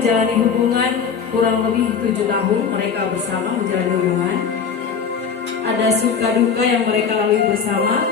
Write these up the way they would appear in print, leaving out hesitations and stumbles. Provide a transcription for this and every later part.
menjalani hubungan kurang lebih 7 tahun. Mereka bersama menjalani hubungan. Ada suka duka yang mereka lalui bersama,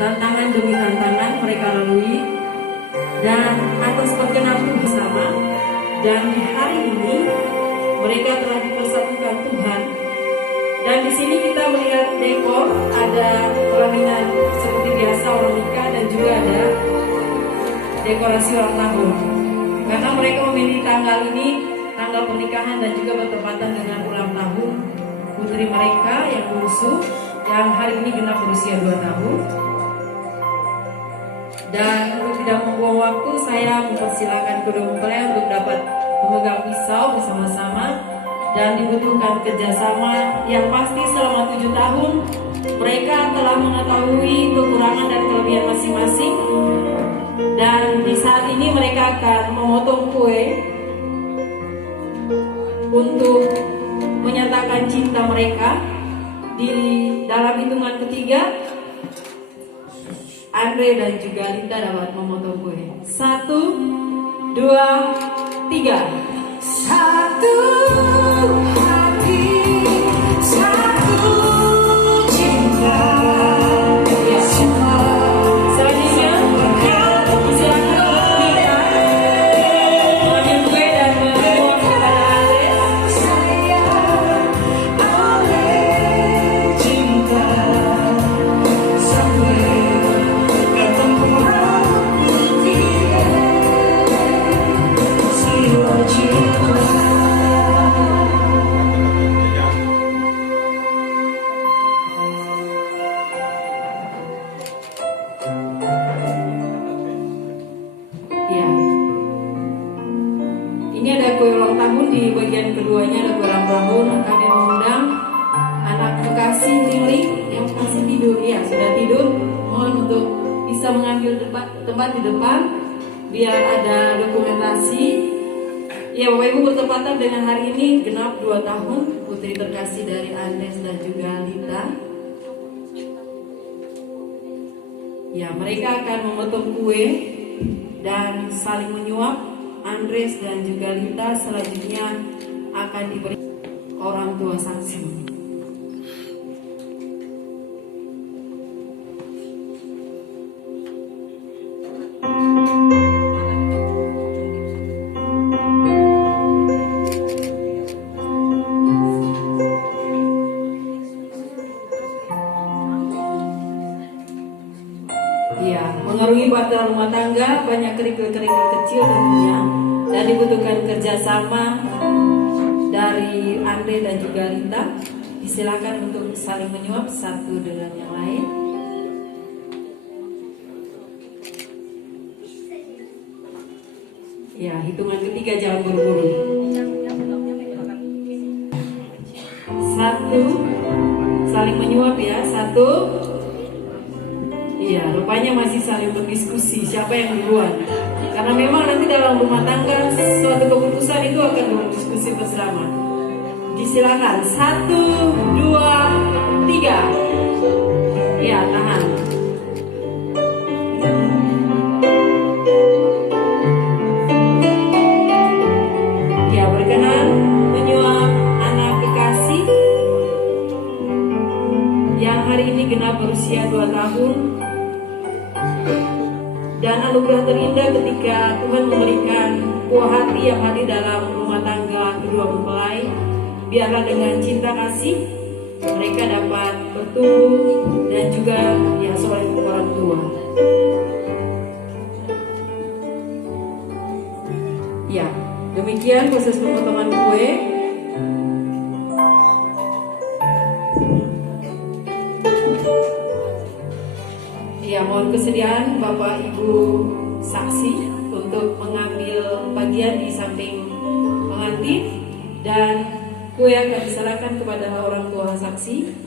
tantangan demi tantangan mereka lalui, dan atas perkenalan bersama. Dan di hari ini mereka telah dipersatukan Tuhan. Dan di sini kita melihat dekor, ada pelaminan seperti biasa orang nikah, dan juga ada dekorasi ulang tahun. Karena mereka memilih tanggal ini, tanggal pernikahan, dan juga bertepatan dengan ulang tahun putri mereka yang bungsu, yang hari ini genap berusia 2 tahun. Dan untuk tidak membuang waktu, saya mempersilakan kedua mempelai untuk dapat memegang pisau bersama-sama. Dan dibutuhkan kerjasama yang pasti selama 7 tahun. Mereka telah mengetahui kekurangan dan kelebihan masing-masing. Dan di saat ini mereka akan memotong kue untuk menyatakan cinta mereka. Di dalam hitungan ketiga, Andre dan juga Linda dapat memotong kue. 1, 2, 3. Satu hati, satu cinta. Ya. Selanjutnya, silakan Linda mengambil kue dan membawa kepada Andre. Saya oleh cinta sampai ketemu putih siwa cinta. Ya. Ini ada kue ulang tahun, di bagian keduanya ada kue ulang tahun. Kami mengundang anak kekasih Lili yang masih tidur, ya sudah tidur. Mohon untuk bisa mengambil tempat di depan biar ada dokumentasi. Ya, Bapak Ibu, bertepatan dengan hari ini genap 2 tahun putri terkasih dari Andes dan juga Lita. Ya, mereka akan memotong kue dan saling menyuap. Andres dan juga Lita selanjutnya akan diberi orang tua saksi. Ya, mengarungi bahtera rumah tangga banyak kerikil-kerikil kecil tentunya, dan dibutuhkan kerjasama dari Andre dan juga Rita. Disilakan untuk saling menyuap satu dengan yang lain. Ya, hitungan ketiga jangan buru-buru. 1, saling menyuap ya. 1. Iya, rupanya masih saling berdiskusi siapa yang duluan. Karena memang nanti dalam rumah tangga suatu keputusan itu akan berdiskusi bersama. Disilakan. 1, 2, 3. Ya, tahan. Ya, berkenan menyuap anak kekasih yang hari ini genap berusia 2 tahun. Dan anugerah terindah ketika Tuhan memberikan buah hati yang hadir dalam rumah tangga kedua mempelai. Biarlah dengan cinta kasih mereka dapat bertumbuh dan juga ya soleh orang tua. Ya, demikian proses pemotongan kue. Ya, mohon kesediaan Bapak Ibu saksi untuk mengambil bagian di samping pengantin, dan kue akan diserahkan kepada orang tua saksi.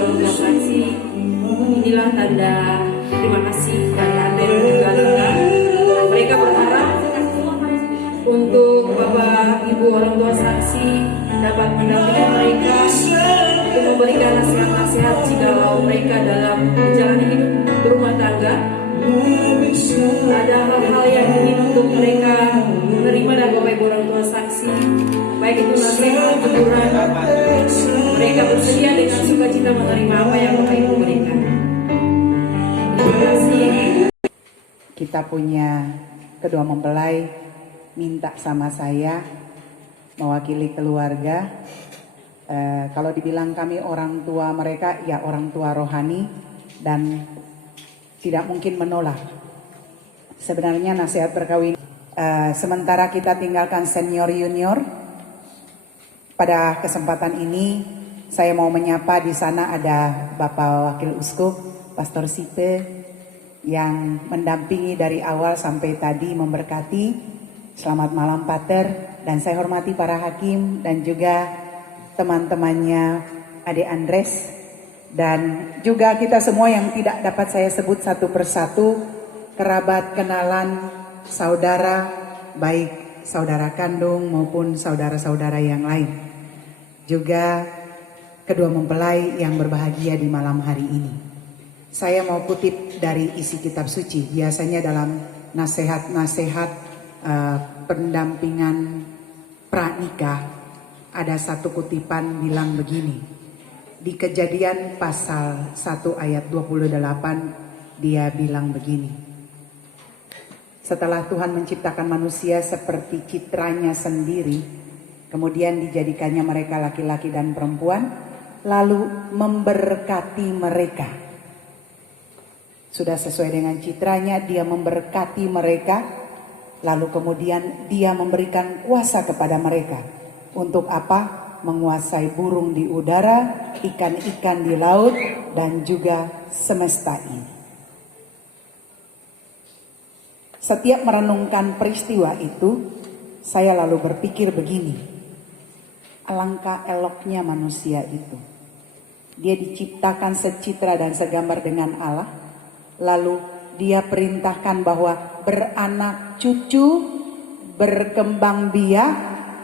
orang tua saksi, inilah tanda terima kasih dari Anda yang juga duka. Mereka berharap untuk Bapak Ibu orang tua saksi dapat mendampingi mereka untuk memberikan nasihat-nasihat jikalau mereka dalam menjalani hidup berumah tangga. Ada hal-hal yang ingin untuk mereka menerima dari Bapak Ibu orang tua saksi, baik itu nasihat, teguran. Mereka bersedia dengan sukacita menerima apa yang Bapak Ibu berikan. Terima kasih. Kita punya kedua mempelai minta sama saya mewakili keluarga. Kalau dibilang kami orang tua mereka, ya orang tua rohani dan tidak mungkin menolak. Sebenarnya nasihat perkawinan. Sementara kita tinggalkan senior junior, pada kesempatan ini saya mau menyapa di sana ada Bapak Wakil Uskup, Pastor Sipe yang mendampingi dari awal sampai tadi memberkati. Selamat malam Pater, dan saya hormati para hakim dan juga teman-temannya Ade Andres dan juga kita semua yang tidak dapat saya sebut satu persatu, kerabat, kenalan, saudara, baik saudara kandung maupun saudara-saudara yang lain. Juga kedua mempelai yang berbahagia di malam hari ini. Saya mau kutip dari isi kitab suci. Biasanya dalam nasihat-nasihat pendampingan pranikah ada satu kutipan bilang begini. Di Kejadian pasal 1 ayat 28 dia bilang begini. Setelah Tuhan menciptakan manusia seperti citranya sendiri, kemudian dijadikannya mereka laki-laki dan perempuan, lalu memberkati mereka. Sudah sesuai dengan citranya, dia memberkati mereka, lalu kemudian dia memberikan kuasa kepada mereka. Untuk apa? Menguasai burung di udara, ikan-ikan di laut, dan juga semesta ini. Setiap merenungkan peristiwa itu, saya lalu berpikir begini. Alangkah eloknya manusia itu. Dia diciptakan secitra dan segambar dengan Allah. Lalu dia perintahkan bahwa beranak cucu, berkembang biak,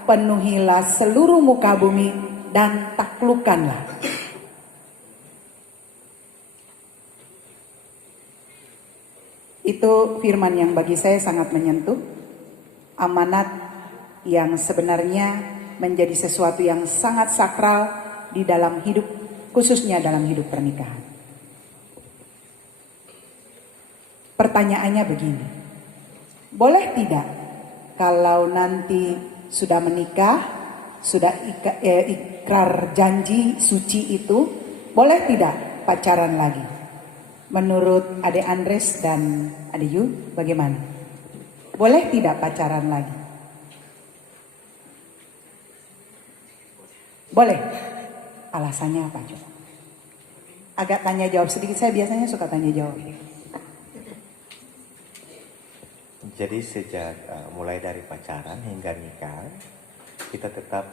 penuhilah seluruh muka bumi dan taklukkanlah. Itu firman yang bagi saya sangat menyentuh. Amanat yang sebenarnya menjadi sesuatu yang sangat sakral di dalam hidup, khususnya dalam hidup pernikahan. Pertanyaannya begini, boleh tidak kalau nanti sudah menikah, sudah ikrar janji suci itu, boleh tidak pacaran lagi? Menurut Ade Andres dan Ade Yu, bagaimana? Boleh tidak pacaran lagi? Boleh. Alasannya apa coba? Agak tanya jawab sedikit, saya biasanya suka tanya jawab. Jadi sejak mulai dari pacaran hingga nikah, kita tetap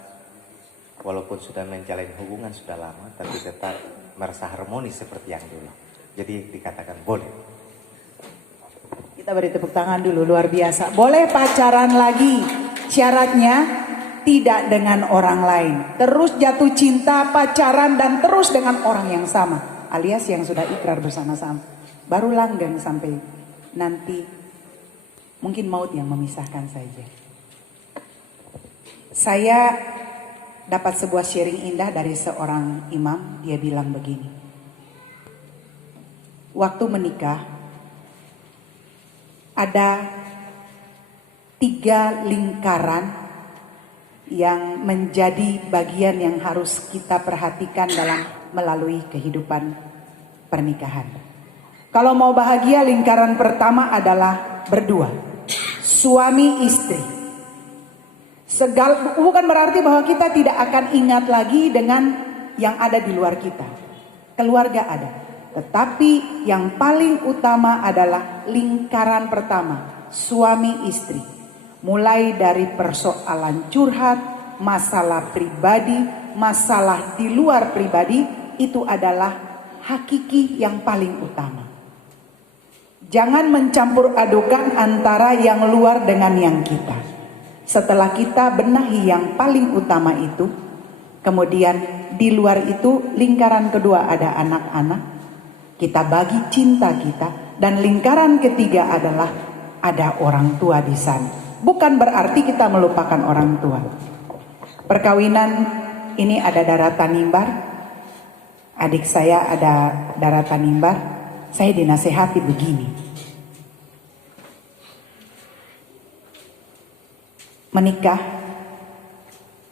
walaupun sudah menjalin hubungan sudah lama, tapi tetap merasa harmonis seperti yang dulu. Jadi dikatakan boleh. Kita beri tepuk tangan dulu, luar biasa. Boleh pacaran lagi, syaratnya tidak dengan orang lain. Terus jatuh cinta, pacaran, dan terus dengan orang yang sama, alias yang sudah ikrar bersama-sama. Baru langgeng sampai nanti. Mungkin maut yang memisahkan saja. Saya dapat sebuah sharing indah dari seorang imam. Dia bilang begini. Waktu menikah, ada 3 lingkaran yang menjadi bagian yang harus kita perhatikan dalam melalui kehidupan pernikahan. Kalau mau bahagia, lingkaran pertama adalah berdua. Suami istri. Bukan berarti bahwa kita tidak akan ingat lagi dengan yang ada di luar kita. Keluarga ada. Tetapi yang paling utama adalah lingkaran pertama. Suami istri. Mulai dari persoalan curhat, masalah pribadi, masalah di luar pribadi, itu adalah hakiki yang paling utama. Jangan mencampur adukan antara yang luar dengan yang kita. Setelah kita benahi yang paling utama itu, kemudian di luar itu lingkaran kedua ada anak-anak, kita bagi cinta kita, dan lingkaran ketiga adalah ada orang tua di sana. Bukan berarti kita melupakan orang tua. Perkawinan ini ada daratan imbar, adik saya ada daratan imbar, saya dinasehati begini. Menikah,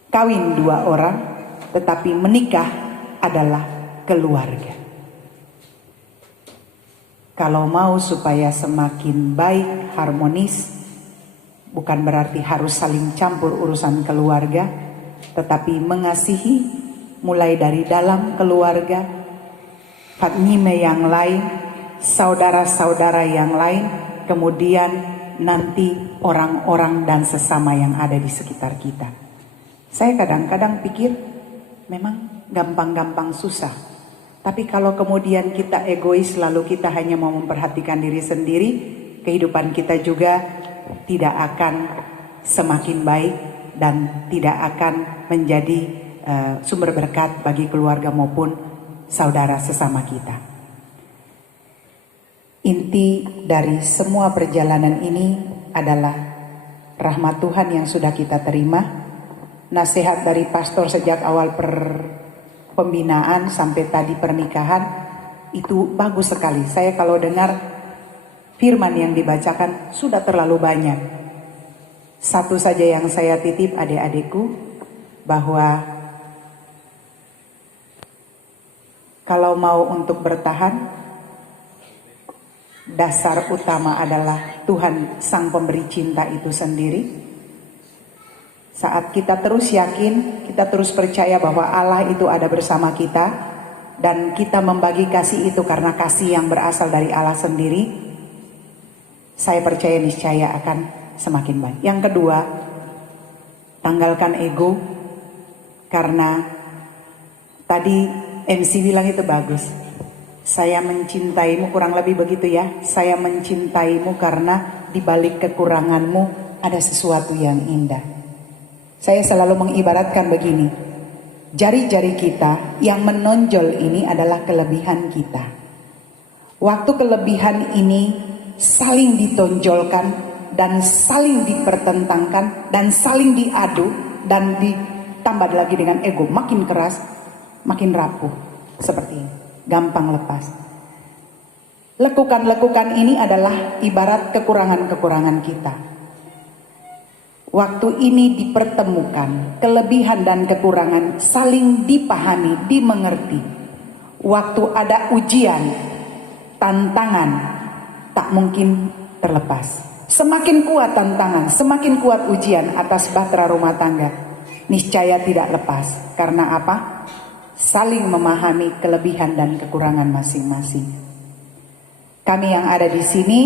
kawin 2 orang, tetapi menikah adalah keluarga. Kalau mau supaya semakin baik, harmonis, bukan berarti harus saling campur urusan keluarga, tetapi mengasihi mulai dari dalam keluarga, fatmime yang lain, saudara-saudara yang lain, kemudian nanti orang-orang dan sesama yang ada di sekitar kita. Saya kadang-kadang pikir memang gampang-gampang susah. Tapi kalau kemudian kita egois lalu kita hanya mau memperhatikan diri sendiri, kehidupan kita juga tidak akan semakin baik dan tidak akan menjadi sumber berkat bagi keluarga maupun saudara sesama kita. Inti dari semua perjalanan ini adalah rahmat Tuhan yang sudah kita terima, nasihat dari pastor sejak awal pembinaan sampai tadi pernikahan, itu bagus sekali. Saya kalau dengar firman yang dibacakan sudah terlalu banyak. Satu saja yang saya titip adik-adikku, bahwa kalau mau untuk bertahan, dasar utama adalah Tuhan Sang Pemberi Cinta itu sendiri. Saat kita terus yakin, kita terus percaya bahwa Allah itu ada bersama kita, dan kita membagi kasih itu karena kasih yang berasal dari Allah sendiri, saya percaya niscaya akan semakin baik. Yang kedua, tanggalkan ego, karena tadi MC bilang itu bagus. Saya mencintaimu, kurang lebih begitu ya. Saya mencintaimu karena di balik kekuranganmu ada sesuatu yang indah. Saya selalu mengibaratkan begini. Jari-jari kita yang menonjol ini adalah kelebihan kita. Waktu kelebihan ini saling ditonjolkan dan saling dipertentangkan dan saling diadu dan ditambah lagi dengan ego, makin keras, makin rapuh seperti ini. Gampang lepas. Lekukan-lekukan ini adalah ibarat kekurangan-kekurangan kita. Waktu ini dipertemukan, kelebihan dan kekurangan saling dipahami, dimengerti. Waktu ada ujian, tantangan, tak mungkin terlepas. Semakin kuat tantangan, semakin kuat ujian atas bahtera rumah tangga, niscaya tidak lepas. Karena apa? Saling memahami kelebihan dan kekurangan masing-masing. Kami yang ada di sini,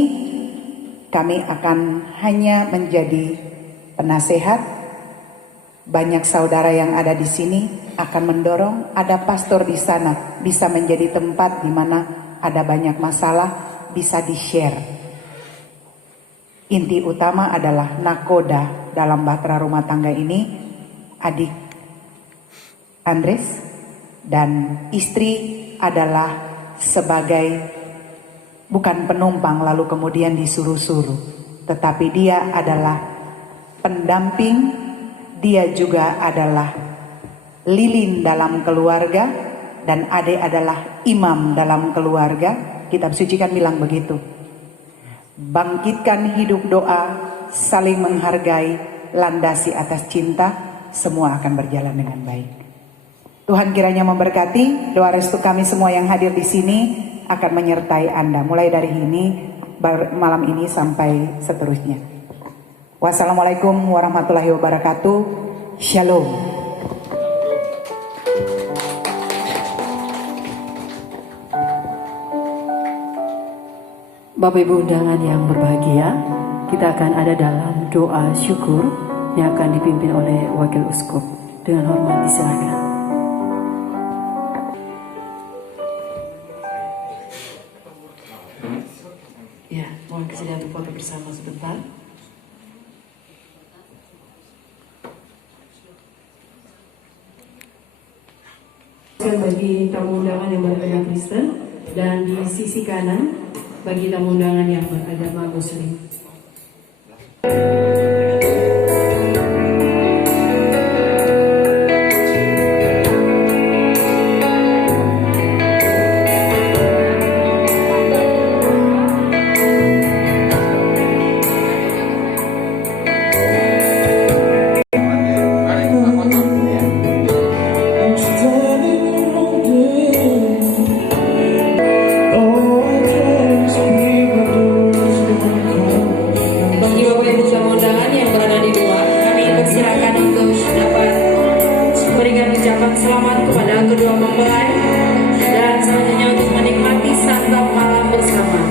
kami akan hanya menjadi penasehat. Banyak saudara yang ada di sini akan mendorong. Ada pastor di sana, bisa menjadi tempat di mana ada banyak masalah, bisa di-share. Inti utama adalah nakoda dalam bahtera rumah tangga ini, adik Andres dan istri adalah sebagai bukan penumpang lalu kemudian disuruh-suruh, tetapi dia adalah pendamping, dia juga adalah lilin dalam keluarga, dan adik adalah imam dalam keluarga. Kitab suci kan bilang begitu. Bangkitkan hidup doa, saling menghargai, landasi atas cinta, semua akan berjalan dengan baik. Tuhan kiranya memberkati. Doa restu kami semua yang hadir di sini akan menyertai Anda mulai dari ini, malam ini sampai seterusnya. Wassalamualaikum warahmatullahi wabarakatuh. Shalom. Bapak Ibu undangan yang berbahagia, kita akan ada dalam doa syukur yang akan dipimpin oleh Wakil Uskup. Dengan hormat disilakan. dikhususkan bagi tamu undangan yang beragama Kristen, dan di sisi kanan bagi tamu undangan yang beragama Muslim. Bagi Bapak Ibu tamu undangan yang berada di luar, kami persilakan untuk dapat memberikan ucapan selamat kepada kedua mempelai dan selanjutnya untuk menikmati santap malam bersama.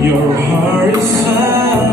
Your heart is silent.